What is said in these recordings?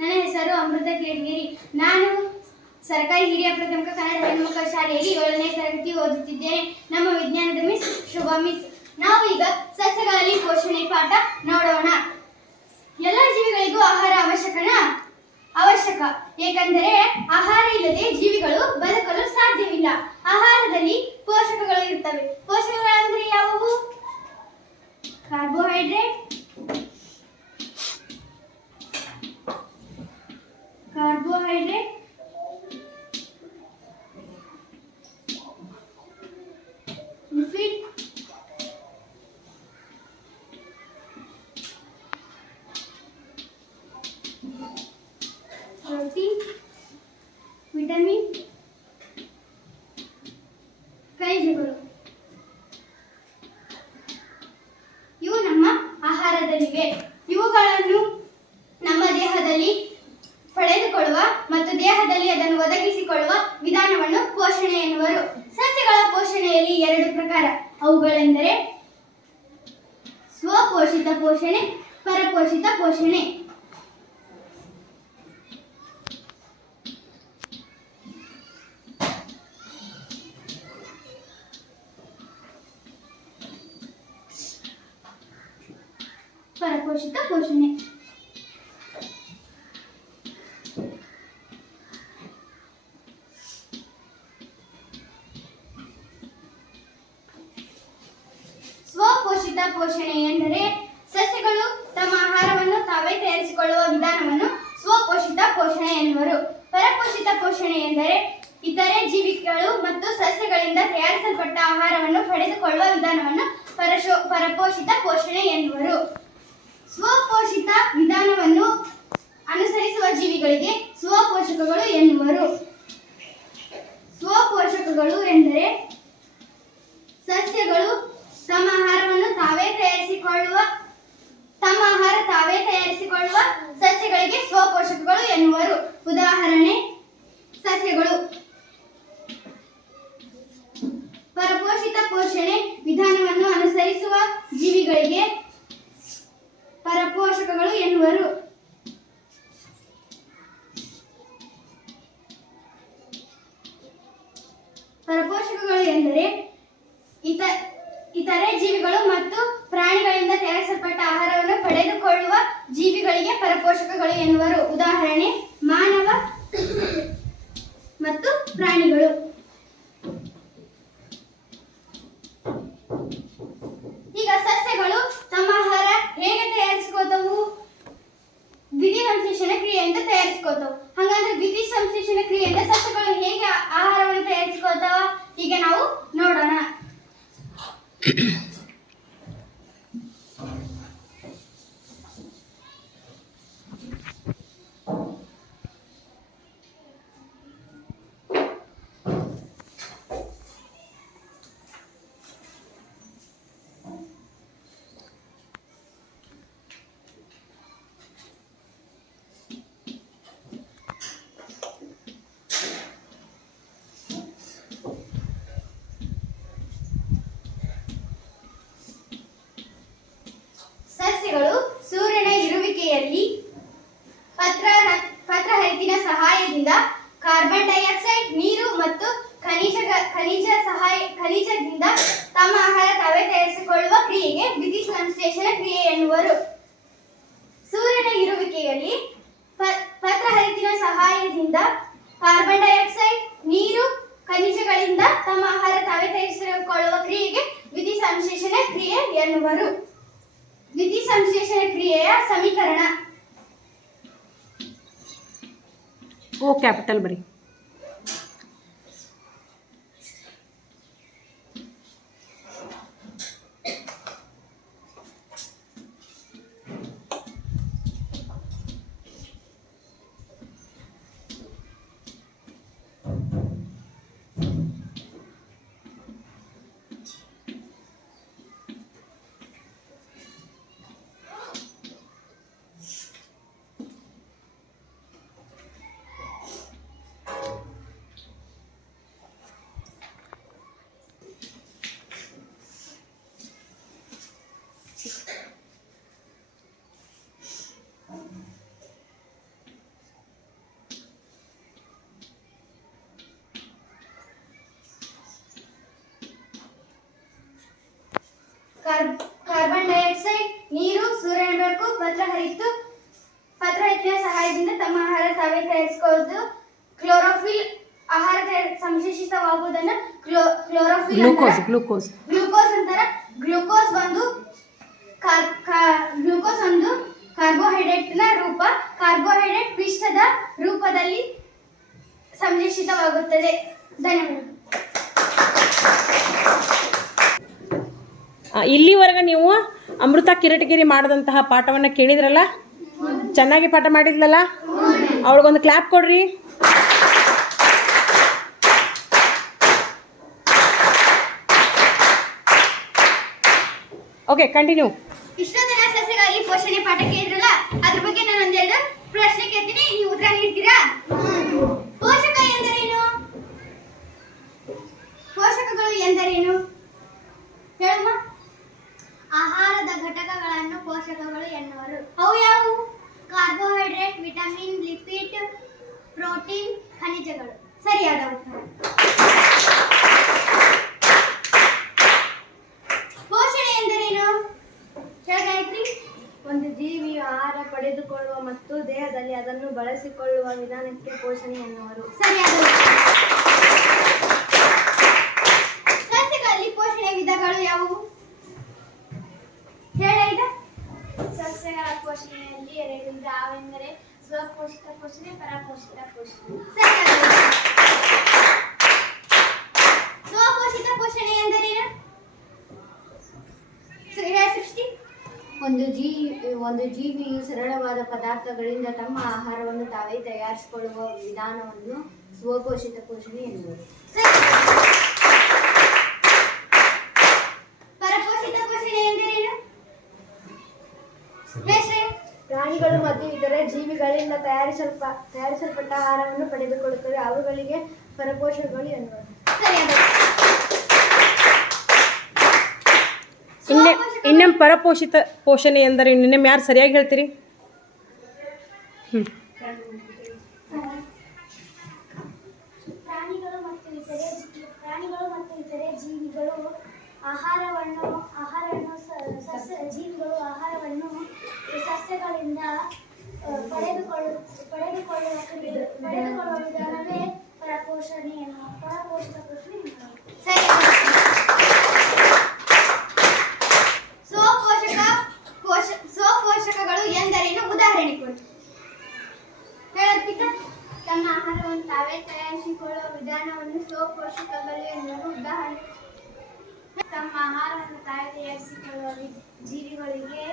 ನನ್ನ ಹೆಸರು ಅಮೃತ ಕೇಡ್ಗಿರಿ ನಾನು ಸರ್ಕಾರಿ ಹಿರಿಯ ಪ್ರಾಥಮಿಕ ಕನ್ನಡ ಹೆಣ್ಮಕ್ಕಳ ಶಾಲೆಯಲ್ಲಿ ಏಳನೇ ತರಗತಿ ಓದುತ್ತಿದ್ದೇನೆ. ನಮ್ಮ ವಿಜ್ಞಾನದ ಮಿಸ್ ಶುಭ ಮಿಸ್ ನಾವು ಈಗ ಸಸ್ಯಗಳಲ್ಲಿ ಪೋಷಣೆ ಪಾಠ ನೋಡೋಣ. ಎಲ್ಲ ಜೀವಿಗಳಿಗೂ ಆಹಾರ ಅವಶ್ಯಕನ? ಅವಶ್ಯಕ. ಏಕೆಂದರೆ ಆಹಾರ ಇಲ್ಲದೆ ಜೀವಿಗಳು ಬದುಕಲು ದೇಹದಲ್ಲಿ ಪಡೆದುಕೊಳ್ಳುವ ಮತ್ತು ದೇಹದಲ್ಲಿ ಅದನ್ನು ಒದಗಿಸಿಕೊಳ್ಳುವ ವಿಧಾನವನ್ನು ಪೋಷಣೆ ಎನ್ನುವರು. ಸಸ್ಯಗಳ ಪೋಷಣೆಯಲ್ಲಿ ಎರಡು ಪ್ರಕಾರ. ಅವುಗಳೆಂದರೆ ಸ್ವಪೋಷಿತ ಪೋಷಣೆ, ಪರಪೋಷಿತ ಪೋಷಣೆ. ಪರಪೋಷಿತ ಪೋಷಣೆ. ಪೋಷಣೆ ಎಂದರೆ ಸಸ್ಯಗಳು ತಮ್ಮ ಆಹಾರವನ್ನು ತಾವೇ ತಯಾರಿಸಿಕೊಳ್ಳುವ ವಿಧಾನವನ್ನು ಸ್ವಪೋಷಿತ ಪೋಷಣೆ ಎನ್ನುವರು. ಪರಪೋಷಿತ ಪೋಷಣೆ ಎಂದರೆ ಇತರೆ ಜೀವಿಗಳು ಮತ್ತು ಸಸ್ಯಗಳಿಂದ ತಯಾರಿಸಲ್ಪಟ್ಟ ಆಹಾರವನ್ನು ಪಡೆದುಕೊಳ್ಳುವ ವಿಧಾನವನ್ನು ಪರಶೋ, ಪರಪೋಷಿತ ಪೋಷಣೆ ಎನ್ನುವರು. ಸ್ವಪೋಷಿತ ವಿಧಾನವನ್ನು ಅನುಸರಿಸುವ ಜೀವಿಗಳಿಗೆ ಸ್ವಪೋಷಕಗಳು ಎನ್ನುವರು. ಸ್ವಪೋಷಕಗಳು ಎಂದರೆ ಸಸ್ಯಗಳು ತಮ್ಮ ಆಹಾರವನ್ನು ತಾವೇ ತಯಾರಿಸಿಕೊಳ್ಳುವ, ತಮ್ಮ ಆಹಾರ ತಾವೇ ತಯಾರಿಸಿಕೊಳ್ಳುವ ಸಸ್ಯಗಳಿಗೆ ಸ್ವಪೋಷಕಗಳು ಎನ್ನುವರು. ಉದಾಹರಣೆ, ಸಸ್ಯಗಳು. ಪರಪೋಷಿತ ಪೋಷಣೆ ವಿಧಾನವನ್ನು ಅನುಸರಿಸುವ ಜೀವಿಗಳಿಗೆ ಪರಪೋಷಕಗಳು ಎನ್ನುವರು. ಎನ್ನುವರು. ಉದಾಹರಣೆ, ಮಾನವ ಮತ್ತು ಪ್ರಾಣಿಗಳು. ಈಗ ಸಸ್ಯಗಳು ತಮ್ಮ ಆಹಾರ ಹೇಗೆ ತಯಾರಿಸ್ಕೋತವು? ದ್ವಿತೀಯ ಸಂಶ್ಲೇಷಣ ಕ್ರಿಯೆಯಿಂದ ತಯಾರಿಸ್ಕೋತವು. ಹಾಗಾದ್ರೆ ದ್ವಿತೀಯ ಸಂಶ್ಲೇಷಣ ಕ್ರಿಯೆಯಿಂದ ಸಸ್ಯಗಳು ಹೇಗೆ ಆಹಾರವನ್ನು ತಯಾರಿಸ್ಕೋತಾವ? ಈಗ ನಾವು ನೋಡೋಣ ಸಸ್ಯಗಳು ಸೂರ್ಯನ ಇರುವಿಕೆಯಲ್ಲಿ ಪತ್ರ ಪತ್ರಹರಿತಿನ ಸಹಾಯದಿಂದ ಕಾರ್ಬನ್ ಡೈಆಕ್ಸೈಡ್ ನೀರು ಮತ್ತು ಖನಿಜ ಖನಿಜ ಸಹಾಯ ಖನಿಜದಿಂದ ತಮ್ಮ ಆಹಾರ ತಾವೇ ತಯಾರಿಸಿಕೊಳ್ಳುವ ಕ್ರಿಯೆಗೆ ದ್ವಿತೀಯ ಸಂಶ್ಲೇಷಣ ಕ್ರಿಯೆ ಎನ್ನುವರು ಸೂರ್ಯನ ಇರುವಿಕೆಯಲ್ಲಿ ಪ- ಪತ್ರಹರಿತಿನ ಸಹಾಯದಿಂದ ಕಾರ್ಬನ್ ಡೈಆಕ್ಸೈಡ್, ನೀರು, ಖನಿಜಗಳಿಂದ ತಮ್ಮ ಆಹಾರ ತಾವೇ ತಯಾರಿಸಿಕೊಳ್ಳುವ ಕ್ರಿಯೆಗೆ ವಿಧಿ ಸಂಶ್ಲೇಷಣ ಕ್ರಿಯೆ ಎನ್ನುವರು. ವಿಧಿ ಸಂಶ್ಲೇಷಣ ಕ್ರಿಯೆಯ ಸಮೀಕರಣ. ಓ, ಕ್ಯಾಪಿಟಲ್ ಬರಿ. ಸಂಶ್ಲೇಷಿತವಾಗುವುದನ್ನು ಕ್ಲೋ ಕ್ಲೋರೋಫಿಲ್ ಗ್ಲೂಕೋಸ್. ಗ್ಲೂಕೋಸ್. ಗ್ಲೂಕೋಸ್ ಅಂತಾರೆ. ಗ್ಲೂಕೋಸ್ ಒಂದು ಗ್ಲೂಕೋಸ್ ಒಂದು ಕಾರ್ಬೋಹೈಡ್ರೇಟ್ನ ರೂಪ. ಕಾರ್ಬೋಹೈಡ್ರೇಟ್ ಪಿಷ್ಟದ ರೂಪದಲ್ಲಿ ಸಂಶ್ಲೇಷಿತವಾಗುತ್ತದೆ. ಧನ್ಯವಾದಗಳು ಆ, ಇಲ್ಲಿವರೆಗೆ ನೀವು ಅಮೃತ ಕಿರಟಗಿರಿ ಮಾಡಿದಂತಹ ಪಾಠವನ್ನು ಕೇಳಿದ್ರಲ್ಲ? ಚೆನ್ನಾಗಿ ಪಾಠ ಮಾಡಿದ್ಲಲ್ಲ? ಅವ್ರಿಗೊಂದು ಕ್ಲಾಪ್ ಕೊಡ್ರಿ. ಓಕೆ ಕಂಟಿನ್ಯೂ ಇಷ್ಟೊಂದಿನ ಸಸ್ಯಗಳಲ್ಲಿ ಪೋಷಣೆ ಪಾಠ ಕೇಳಿದ್ರಲ್ಲ ಅದ್ರ ಬಗ್ಗೆ ನಾನು ಒಂದೆರಡು ಪ್ರಶ್ನೆ ಕೇಳ್ತೀನಿ ನೀವು ಉತ್ತರ ನೀಡ್ತೀರಾ ಪೋಷಕ ಎಂದರೇನು ಪೋಷಕಗಳು ಎಂದರೇನು ಹೇಳಮ್ಮ ಆಹಾರದ ಘಟಕಗಳನ್ನು ಪೋಷಕಗಳು ಎನ್ನುವರು ಅವು ಯಾವುವು ಕಾರ್ಬೋಹೈಡ್ರೇಟ್ ವಿಟಮಿನ್ ಲಿಪಿಡ್ ಪ್ರೋಟೀನ್ ಖನಿಜಗಳು ಸರಿಯಾದ ಉತ್ತರ ಪೋಷಣೆ ಎಂದರೇನು ಹೇಳ ಗಾಯತ್ರಿ ಒಂದು ಜೀವಿ ಆಹಾರ ಪಡೆದುಕೊಳ್ಳುವ ಮತ್ತು ದೇಹದಲ್ಲಿ ಅದನ್ನು ಬಳಸಿಕೊಳ್ಳುವ ವಿಧಾನಕ್ಕೆ ಪೋಷಣೆ ಎನ್ನುವರು. ಸರಿಯಾದ. ಸಸ್ಯಗಳಲ್ಲಿ ಪೋಷಣೆ ವಿಧಗಳು ಯಾವುವು? ಹೇಳಿದ ಸಸ್ಯಗಳ ಪೋಷಣೆಯಲ್ಲಿ ಎರಡು ವಿಧ ಅವೆಂದರೆ ಸ್ವಪೋಷಿತ ಪೋಷಣೆ ಪರಪೋಷಿತ ಪೋಷಣೆ. ಸರಿಯಾದ ಉತ್ತರ. ಸ್ವಪೋಷಿತ ಪೋಷಣೆ ಎಂದರೇನು ಸ- ಹೇಳ ಸೃಷ್ಟಿ ಒಂದು ಜೀವಿ ಒಂದು ಜೀವಿಯು ಸರಳವಾದ ಪದಾರ್ಥಗಳಿಂದ ತಮ್ಮ ಆಹಾರವನ್ನು ತಾವೇ ತಯಾರಿಸಿಕೊಳ್ಳುವ ವಿಧಾನವನ್ನು ಸ್ವಪೋಷಿತ ಪೋಷಣೆ ಎನ್ನುವರು ಪರಪೋಷಿತ ಪೋಷಣೆ ಎಂದರೇನು? ಹೇಳ ಶ್ರೇಯ. ಪ್ರಾಣಿಗಳು ಮತ್ತು ಇತರ ಜೀವಿಗಳಿಂದ ತಯಾರಿಸಲ್ಪ ತಯಾರಿಸಲ್ಪಟ್ಟ ಆಹಾರವನ್ನು ಪಡೆದುಕೊಳ್ಳುತ್ತವೆ. ಅವುಗಳಿಗೆ ಪರಪೋಷಕಗಳು ಎನ್ನುವರು ಇನ್ನೆ, ಇನ್ನೇನು ಪರಪೋಷಿತ ಪೋಷಣೆ ಎಂದರೆ ಇನ್ನೇನು ಯಾರು ಸರಿಯಾಗಿ ಹೇಳ್ತೀರಿ? ಹ್ಞೂ ಆಹಾರವನ್ನು ಜೀವಿಗಳು ಆಹಾರವನ್ನು ಸಸ್ಯಗಳಿಂದ ಪಡೆದುಕೊಳ್ಳುವ ಪಡೆದುಕೊಳ್ಳುವ ಪರಪೋಷಣೆ ಎನ್ನುವ ಪರಪೋಷಕ ಪೋಷಣೆ ಎನ್ನುವರು. ಸ್ವಪೋಷಕ ಪೋಷ ಸ್ವಪೋಷಕಗಳು ಎಂದರೇನು ಉದಾಹರಣೆ ಕೊಡಿ ಹೇಳರ್ಪಿತ ತಮ್ಮ ಆಹಾರವನ್ನು ತಾವೇ ತಯಾರಿಸಿಕೊಳ್ಳುವ ವಿಧಾನವನ್ನು ಸ್ವಪೋಷಕಗಳು ಎನ್ನುವರು ಉದಾಹರಣೆ ತಮ್ಮ ಆಹಾರವನ್ನು ತಾವೇ ತಯಾರಿಸಿಕೊಳ್ಳುವ ಜೀವಿಗಳಿಗೆ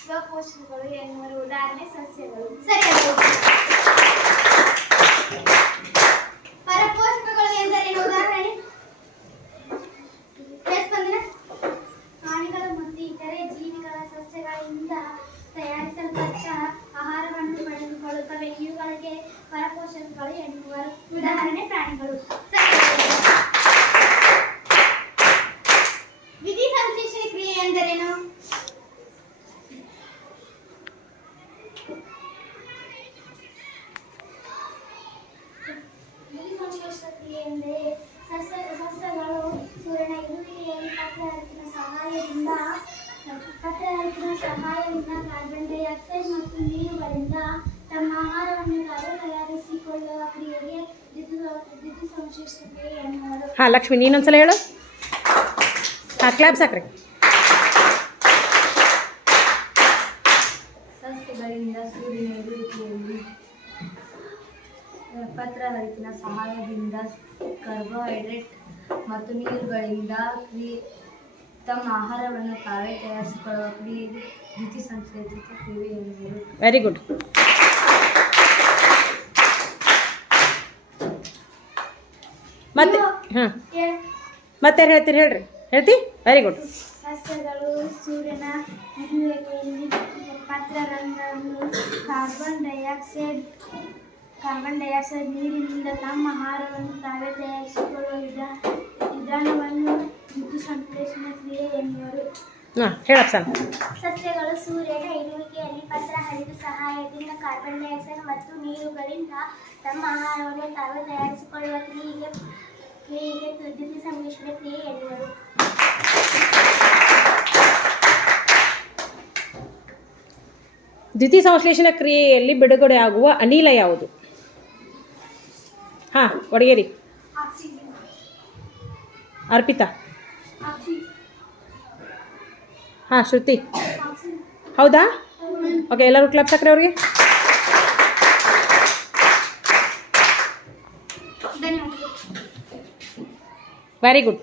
ಸ್ವಪೋಷಕಗಳು ಎನ್ನುವರು ಉದಾಹರಣೆ ಸಸ್ಯಗಳು ಸರಿ ಉತ್ತರ. ಪರಪೋಷಕಗಳು ಎಂದರೇನು ಉದಾಹರಣೆ ಹೇಳಿ ಸ್ಪಂದನ ಪ್ರಾಣಿಗಳು ಮತ್ತು ಇತರೆ ಜೀವಿಗಳ ಸಸ್ಯಗಳಿಂದ ತಯಾರಿಸಲ್ಪಟ್ಟ ಆಹಾರವನ್ನು ಪಡೆದುಕೊಳ್ಳುತ್ತವೆ ಇವುಗಳಿಗೆ ಪರಪೋಷಕಗಳು ಎನ್ನುವರು ಉದಾಹರಣೆ ಪ್ರಾಣಿಗಳು ವಿಧಿ ಸಂಶ್ಲೇಷಣೆ ಕ್ರಿಯೆ ಎಂದರೇನು ಹಾ ಎಂದರೆ ಸಸ್ಯ ಸಸ್ಯಗಳು ಸೂರ್ಯನ ಇರುವಿಕೆಯಲ್ಲಿ ಪತ್ರಹರಿಸಿನ ಸಹಾಯದಿಂದ ಪತ್ರಹರಿಸಿನ ಸಹಾಯದಿಂದ ಕಾರ್ಬನ್ ಡೈಆಕ್ಸೈಡ್ ಮತ್ತು ನೀರುಗಳಿಂದ ತಮ್ಮ ಆಹಾರವನ್ನು ತಾವೇ ತಯಾರಿಸಿಕೊಳ್ಳುವ ಕ್ರಿಯೆಗೆ ದ್ಯುತಿ ದ್ಯುತಿ ಸಂಶ್ಲೇಷಣೆ ಎನ್ನುವರು. ಹಾಂ ಲಕ್ಷ್ಮಿ ನೀನೊಂದ್ಸಲ ಹೇಳು. ಹಾಂ ಕ್ಲಾಪ್ ಸಾಕ್ರಿ. ಸಹಾಯದಿಂದ ಕಾರ್ಬೋಹೈಡ್ರೇಟ್ ಮತ್ತು ನೀರುಗಳಿಂದ ಕ್ರಿಯೆ ತಮ್ಮ ಆಹಾರವನ್ನು ತಾವೇ ತಯಾರಿಸಿಕೊಳ್ಳುವ ಕ್ರಿಯೆಗೆ ದ್ಯುತಿ ಸಂಶ್ಲೇಷಿತ ಕ್ರಿಯೆ ಎನ್ನುವರು ವೆರಿ ಗುಡ್ ಮತ್ತೆ ಹಾಂ. ಮತ್ತೆ ಹೇಳ್ತೀರಿ ಹೇಳ್ರಿ. ಹೇಳ್ತಿ? ವೆರಿ ಗುಡ್ ಸಸ್ಯಗಳು ಸೂರ್ಯನ ಪತ್ರರಂಗವನ್ನು ಕಾರ್ಬನ್ ಡೈಆಕ್ಸೈಡ್ ಕಾರ್ಬನ್ ಡೈಆಕ್ಸೈಡ್ ನೀರಿನಿಂದ ತಮ್ಮ ಆಹಾರವನ್ನು ತಾವೇ ತಯಾರಿಸಿಕೊಳ್ಳುವ ವಿಧಾನ ವಿಧಾನವನ್ನು ದ್ಯುತಿ ಸಂಶ್ಲೇಷಣ ಕ್ರಿಯೆ ಎನ್ನುವರು. ಸಸ್ಯಗಳು ಸೂರ್ಯನ ಇರುವಿಕೆಯಲ್ಲಿ ಪತ್ರ ಹರಿದು ಸಹಾಯದಿಂದ ಕಾರ್ಬನ್ ಡೈಆಕ್ಸೈಡ್ ಮತ್ತು ನೀರುಗಳಿಂದ ತಮ್ಮ ಆಹಾರವನ್ನು ತಾವೇ ತಯಾರಿಸಿಕೊಳ್ಳುವ ಕ್ರಿಯೆಗೆ ಕ್ರಿಯೆಗೆ ದ್ಯುತಿ ಸಂಶ್ಲೇಷಣೆ ಕ್ರಿಯೆ ಎನ್ನುವರು. ದ್ಯುತಿ ಸಂಶ್ಲೇಷಣ ಕ್ರಿಯೆಯಲ್ಲಿ ಬಿಡುಗಡೆ ಆಗುವ ಅನಿಲ ಯಾವುದು? ಹಾಂ ಒಡಗೇರಿ. ಅರ್ಪಿತಾ? ಹಾಂ ಶ್ರುತಿ. ಹೌದಾ? ಓಕೆ ಎಲ್ಲರೂ ಕ್ಲಬ್ ಸಕ್ರೆ ಅವ್ರಿಗೆ. Very good